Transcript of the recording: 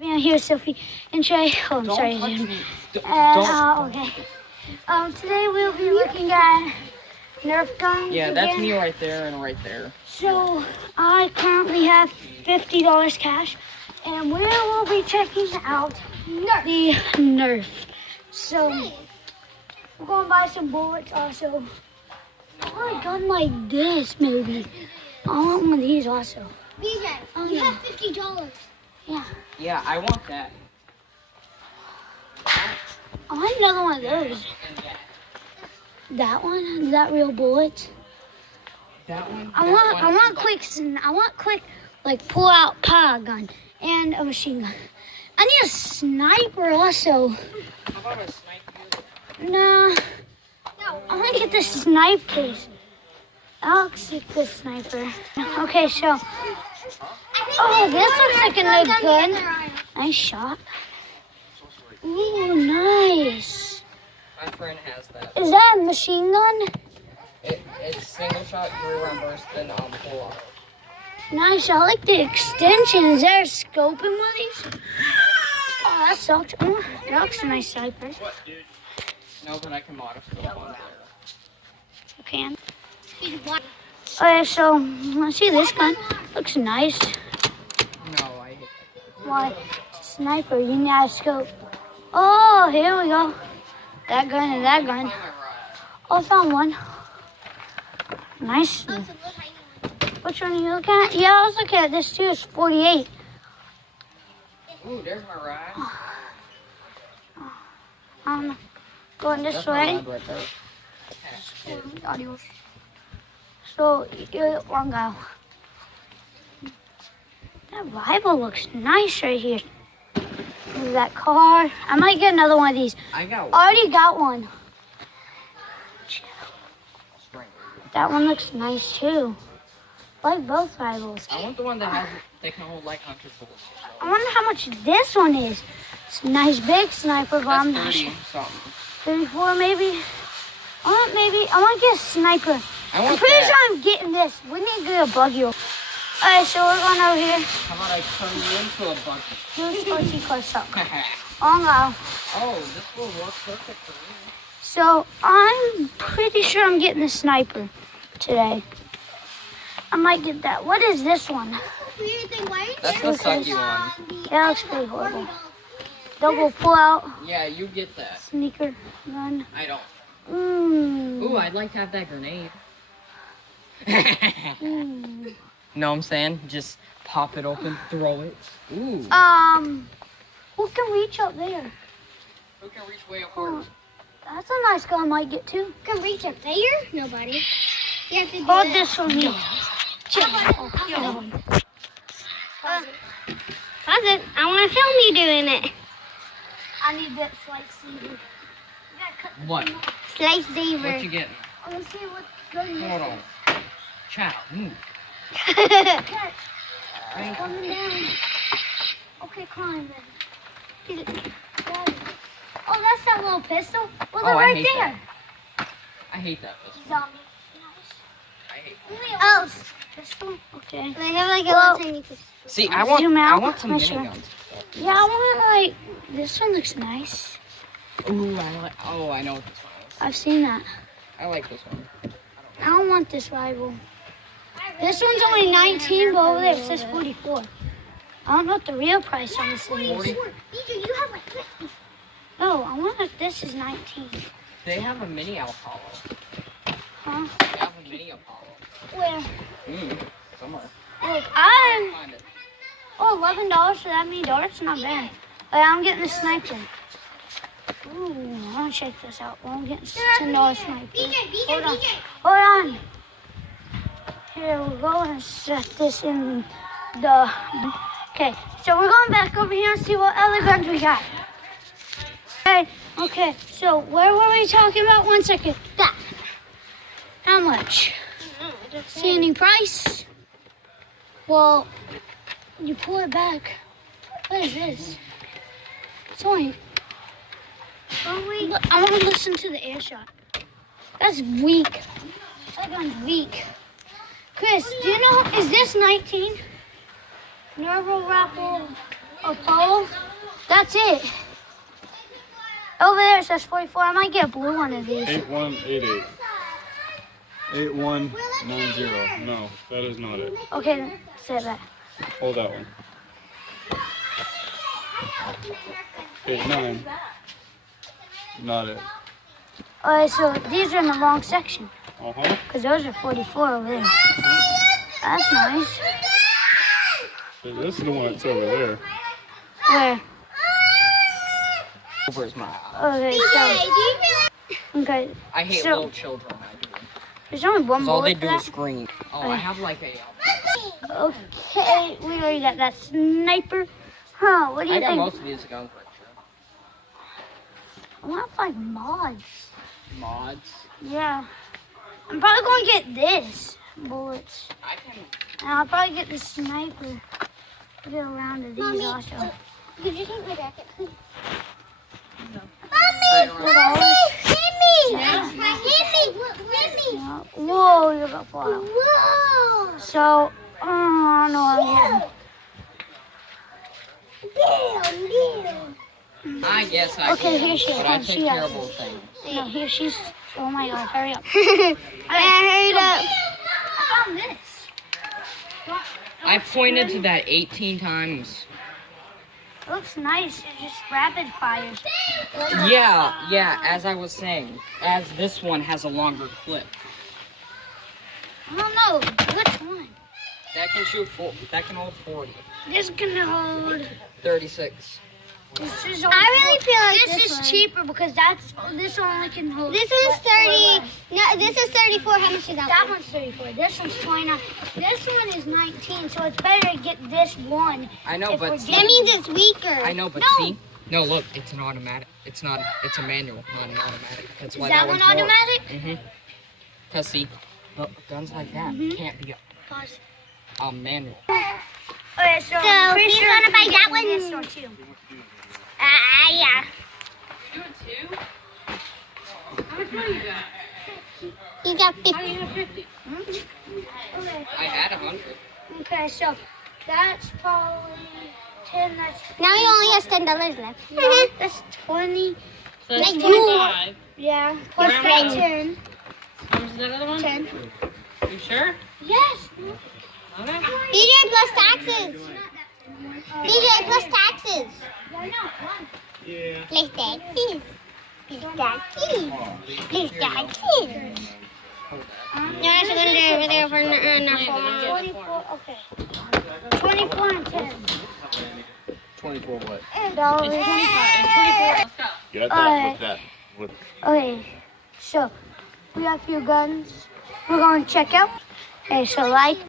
Yeah, here's Sophie and Trey. Oh, I'm sorry. Okay. Today we'll be looking at nerf guns. Yeah, that's me right there and right there. So I currently have $50 cash, and we will be checking out the nerf. So we're going to buy some bullets also. I want a gun like this, maybe. I want one of these also. BJ, you have $50. Yeah. Yeah, I want that. I want another one of those. That one? Is that real bullets? That one? I want quick, like pull out power gun and a machine gun. I need a sniper also. How about a sniper? Nah. I want to get the snipe case. I'll get the sniper. Okay, so. Oh, this looks like a new gun. Nice shot. Ooh, nice. My friend has that. Is that a machine gun? It's single shot, rear burst, then pull up. Nice. I like the extension. Is there a scope in one of these? Oh, that sucks. Oh, that looks a nice sniper. What, dude? No, but I can modify it on there. You can. Okay, so let's see this gun. Looks nice. No, I hate that. Why? It's a sniper. You need a scope. Oh, here we go. That gun and that gun. Oh, I found one. Nice. Which one are you looking at? Yeah, I was looking at this too. It's 48. Ooh, there's my ride. Going this That's way. my ride right there. Adios. So, one go. That rival looks nice right here. Look at that car. I might get another one of these. I got one. Already got one. Spring. That one looks nice too. I like both rivals. I want the one that has they can hold like 100 bullets. I wonder how much this one is. It's a nice big sniper, but I'm not That's 30 sure. something. 34 maybe. I want to get a sniper. I'm pretty sure I'm getting this. We need to get a buggy. Alright, so we're going over here. How about I turn you into a buggy? Oh, this will work perfect for me. So I'm pretty sure I'm getting the sniper today. I might get that. What is this one? That's the sucky one. That looks pretty horrible. Double pull out. Yeah, you get that. Sneaker gun. I don't. Mmm. Ooh, I'd like to have that grenade. Mm. Know what I'm saying? Just pop it open, throw it. Ooh. Who can reach up there? Who can reach way upward? That's a nice gun I might get too. Can reach up there? Nobody. You have to do Hold that. this for me. That's it. I want to film you doing it. I need that slice saver. What? Slice saver. What you getting? I want to see what gun this Hold is. on. Chow. Move. Okay. Coming down. Okay, climb then. Oh, that's that little pistol. Well, they're right there. I hate that pistol. Zombie. I hate Oh, Pistol? Okay. they have like a Well, little tiny piece. See, I'll I zoom out. want some Make sure. miniguns. Yeah, I want like, this one looks nice. Ooh, I know what this one is. I've seen that. I like this one. I don't want this rival. This one's only 19, but over there it says 44. I don't know what the real price on this is. 40. BJ, you have like 50. Oh, I wonder if this is 19. They have a mini Apollo. Huh? They have a mini Apollo. Where? Somewhere. Look, Find it. $11 for that many darts? Not bad. I'm getting the sniper. Ooh, I want to check this out. I'm getting $10 sniper. Hold on. Hold on. Here we go and set this in the... Okay, so we're going back over here and see what other guns we got. Okay, so where were we talking about? 1 second. That. How much? See any price? Well, you pull it back. What is this? It's only... I want to listen to the air shot. That's weak. That gun's weak. Chris, do you know, is this 19? Nervo Rapple a pole. That's it. Over there it says 44. I might get a blue one of these. 8188. 8190. No, that is not it. Okay, then say that. Hold that one. 89. Not it. Alright, so these are in the wrong section. Uh-huh. Because those are 44 over there. That's nice. So this is the one that's over there. Where? Where's my Okay, so. Okay. I hate So- little children. I do. There's only one 'Cause all they bullet do for is that. scream. Oh, I have like a. Okay, we already got that sniper. Huh, what do you I got think? most of these guns for I want to find mods. mods. Yeah. I'm probably going to get this. Bullets. I can. And I'll probably get the sniper. Get a round of these Mommy, also. Could you take my jacket, please? With all this- Hit me! Yeah. Whoa, you're going to fall out. Whoa! So, oh, no, I'm getting. I guess I Okay, can. here she But I comes. take She got terrible this. things. No, here she's. Oh my god, hurry up. Hurry up. I found this. I pointed to that 18 times. It looks nice. It's just rapid fire. Yeah, as I was saying. As this one has a longer clip. I don't know. Which one? That can shoot that can hold 40. This can hold. 36. This is I really feel like this this is one. cheaper because this only can hold. This one's 30. No, this is 34. How much is that? That one's 34. This one's 29. This one is 19. So it's better to get this one. I know, if we're but That means it's weaker. I know, but No. see? No, look, it's an automatic. It's not. It's a manual, not an automatic. That's Is why that one one's more. automatic? Mhm. Cause see, look, guns like that can't be Pause. a manual. Okay, so, So, I'm pretty he's sure gonna I'm buy that getting one. This one too. Yeah. He got 50. Okay. I had 100. Okay, so that's probably 10. That's Now he only has $10 left. that's 20. So that's Like 25. Yeah. Plus Where am that I? 10. How much is that other one? 10. You sure? Yes. Okay. DJ plus taxes. DJ plus taxes. Why not? One. Yeah. Plus taxes. Plus taxes. Plus taxes. You're actually going to do over there for our phone. 24. Okay. 24 and 10. 24 what? Dollars. Let's go. Get that Alright. with that. With Okay. So we got a few guns. We're going to check out. Okay, so like.